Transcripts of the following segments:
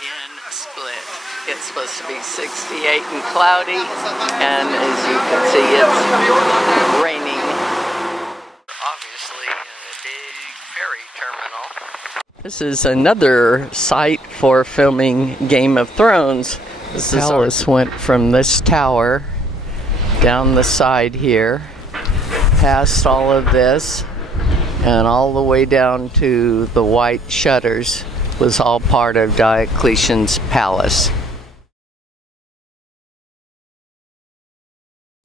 in Split. It's supposed to be 68 and cloudy, and as you can see, it's raining. Obviously, in a big ferry terminal. This is another site for filming Game of Thrones. The palace went from this tower down the side here, past all of this, and all the way down to the white shutters was all part of Diocletian's palace.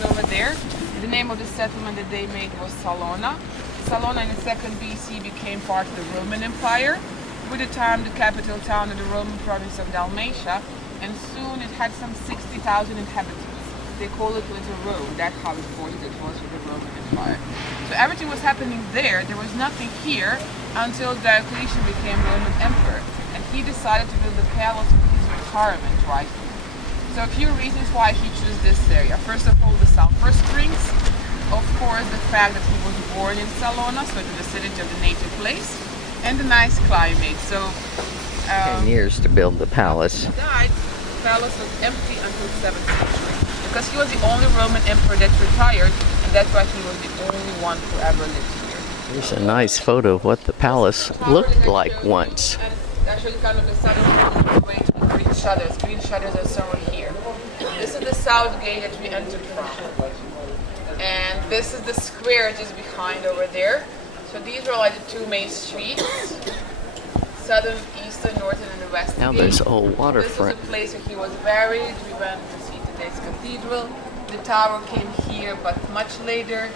Over there, the name of the settlement that they made was Salona. Salona in the 2nd BC became part of the Roman Empire, with the time the capital town of the Roman province of Dalmatia, and soon it had some 60,000 inhabitants. They called it Little Rome. That's how important it was for the Roman Empire. So everything was happening there. There was nothing here until Diocletian became Roman Emperor, and he decided to build a palace for his retirement right here. So a few reasons why he chose this area. First of all, the sulfur springs. Of course, the fact that he was born in Salona, so the vicinity of the native place, and the nice climate. So 10 years to build the palace. He died. The palace was empty until 7th century. Because he was the only Roman emperor that retired, and that's why he was the only one who ever lived here. Here's a nice photo of what the palace looked like once. And it's actually kind of the southern way to the green shutters. Green shutters are somewhere here. This is the south gate that we entered from. And this is the square just behind over there. So these are like the two main streets. Southern, eastern, northern, and the west. Now there's a whole waterfront. This is the place where he was buried. We went to see today's cathedral. The tower came here, but much later.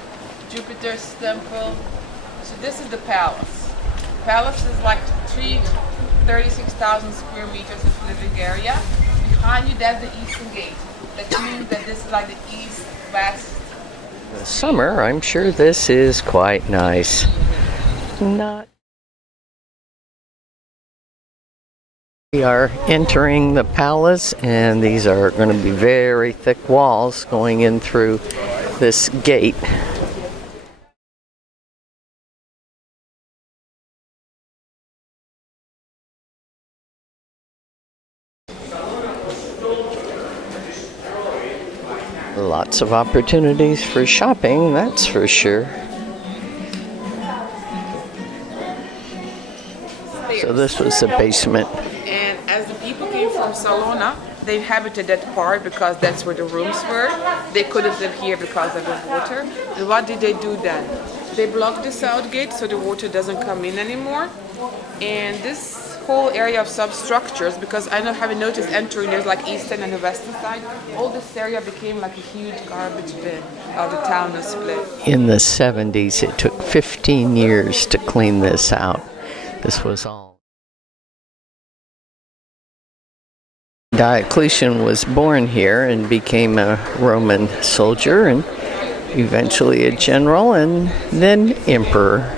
Jupiter's temple. So this is the palace. The palace is like 36,000 square meters of living area. Behind you, that's the eastern gate. That means that this is like the east-west. In the summer, I'm sure this is quite nice. We are entering the palace, and these are going to be very thick walls going in through this gate. Lots of opportunities for shopping, that's for sure. So this was the basement. And as the people came from Salona, they inhabited that part because that's where the rooms were. They couldn't live here because of the water. And what did they do then? They blocked the south gate so the water doesn't come in anymore. And this whole area of substructures, because I know, haven't noticed entering, there's like eastern and the western side, all this area became like a huge garbage bin of the town of Split. In the 70s, it took 15 years to clean this out. This was all. Diocletian was born here and became a Roman soldier and eventually a general and then emperor.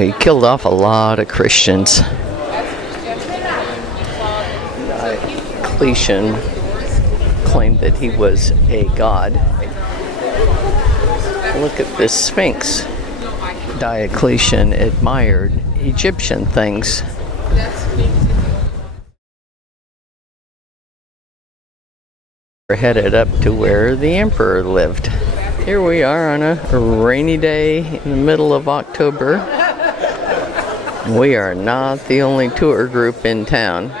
He killed off a lot of Christians. Diocletian claimed that he was a god. Look at this Sphinx. Diocletian admired Egyptian things. We're headed up to where the emperor lived. Here we are on a rainy day in the middle of October. We are not the only tour group in town. There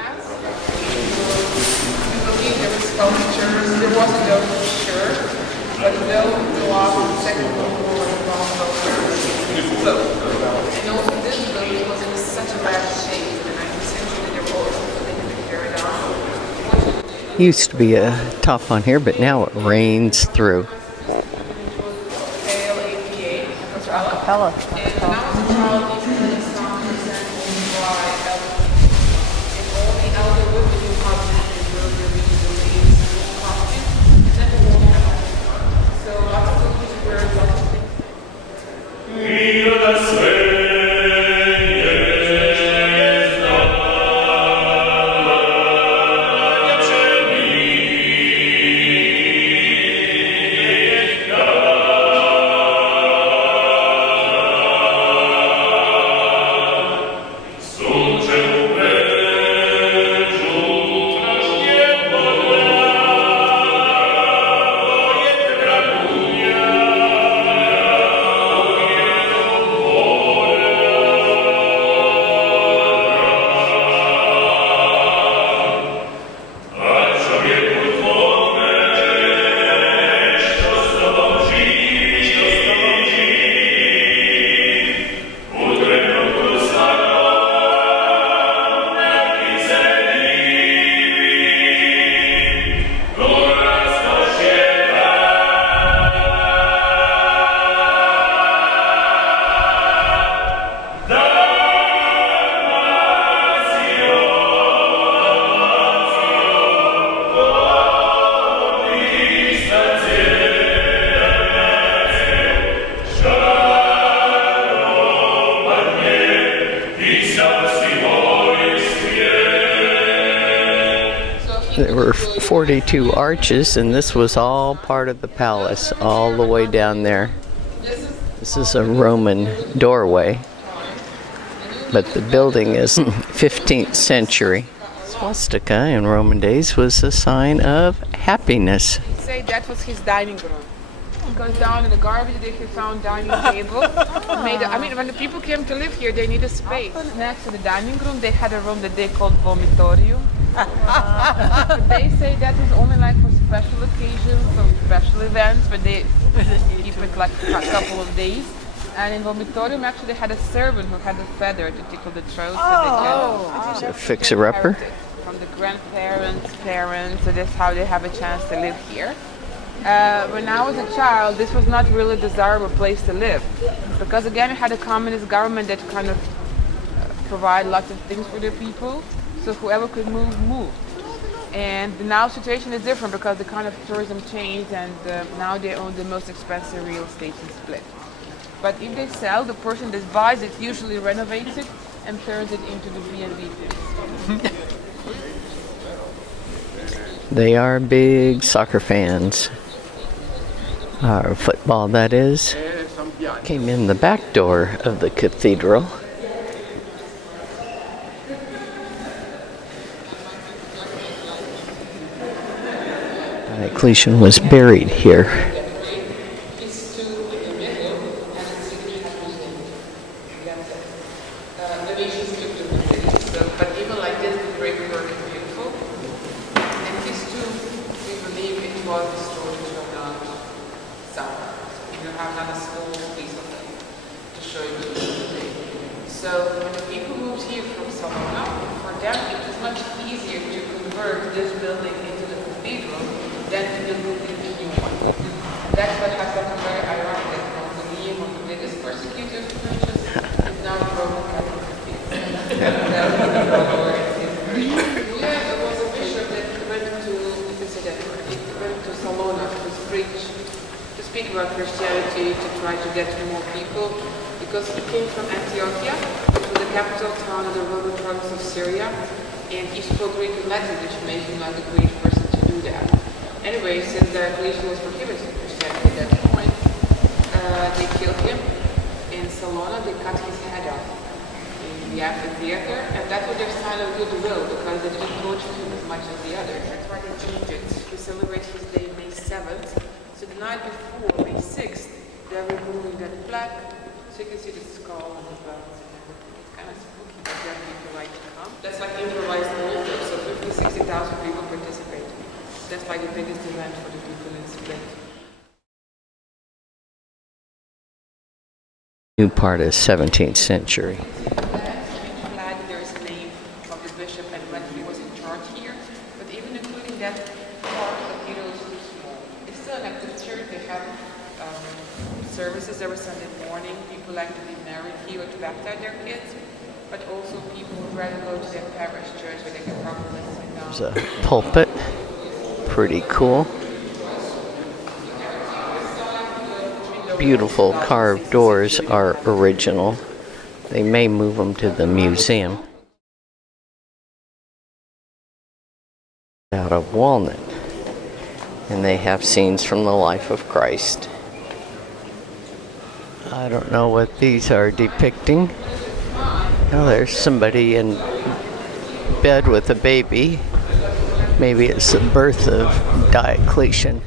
were sculptures, there wasn't no sure, but no block on the second floor was wrong. And also this building was in such a bad shape in the 19th century that there was they didn't tear it down. Used to be tough on here, but now it rains through. Acapella. There were 42 arches, and this was all part of the palace, all the way down there. This is a Roman doorway, but the building is 15th century. Swastika in Roman days was a sign of happiness. Say that was his dining room. Because down in the garbage they found dining table. When the people came to live here, they needed space. Next to the dining room, they had a room that they called vomitorium. But they say that was only like for special occasions or special events, but they keep it like a couple of days. And in vomitorium, actually, they had a servant who had a feather to tickle the throat. It's a fixer-upper. From the grandparents, parents, so that's how they have a chance to live here. When I was a child, this was not really a desirable place to live, because again, it had a communist government that kind of provide lots of things for the people, so whoever could move, moved. And now the situation is different because the kind of tourism changed, and now they own the most expensive real estate in Split. But if they sell, the person that buys it usually renovates it and turns it into the B&B place. They are big soccer fans. Football, that is. Came in the back door of the cathedral. Diocletian was buried here. But even like this, the brickwork is beautiful. And this too, we believe it was destroyed from the south. You have another small piece of it to show you the today. So when the people moved here from Salona, for them it was much easier to convert this building into the cathedral than to build a new one. That's what has become very ironic, that one of the biggest persecutors of Christians is now the Roman Catholic. There was a bishop that went to Salona to speak about Christianity, to try to get to more people, because he came from Antiochia, which was the capital town of the Roman province of Syria, and he spoke Greek and Latin, which made him like a great person to do that. Anyway, since Diocletian was prohibiting Christianity at that point, they killed him. In Salona, they cut his head off in the amphitheater, and that was their sign of goodwill, because they didn't torture him as much as the others. That's why they changed it. We celebrate his day May 7th. So the night before, May 6th, they're removing that plaque, so you can see the skull and the bones. It's kind of spooky, but there are people like to come. That's like improvised altar, so 50,000, 60,000 people participate. That's like the biggest event for the people in Split. New part is 17th century. There is a name of the bishop and when he was in charge here, but even including that part, the cathedral is too small. It's still an active church. They have services every Sunday morning. People like to be married here or to baptize their kids, but also people would rather go to their parish church where they can properly sit down. There's a pulpit, pretty cool. Beautiful carved doors are original. They may move them to the museum. Out of walnut. And they have scenes from the life of Christ. I don't know what these are depicting. Oh, there's somebody in bed with a baby. Maybe it's the birth of Diocletian.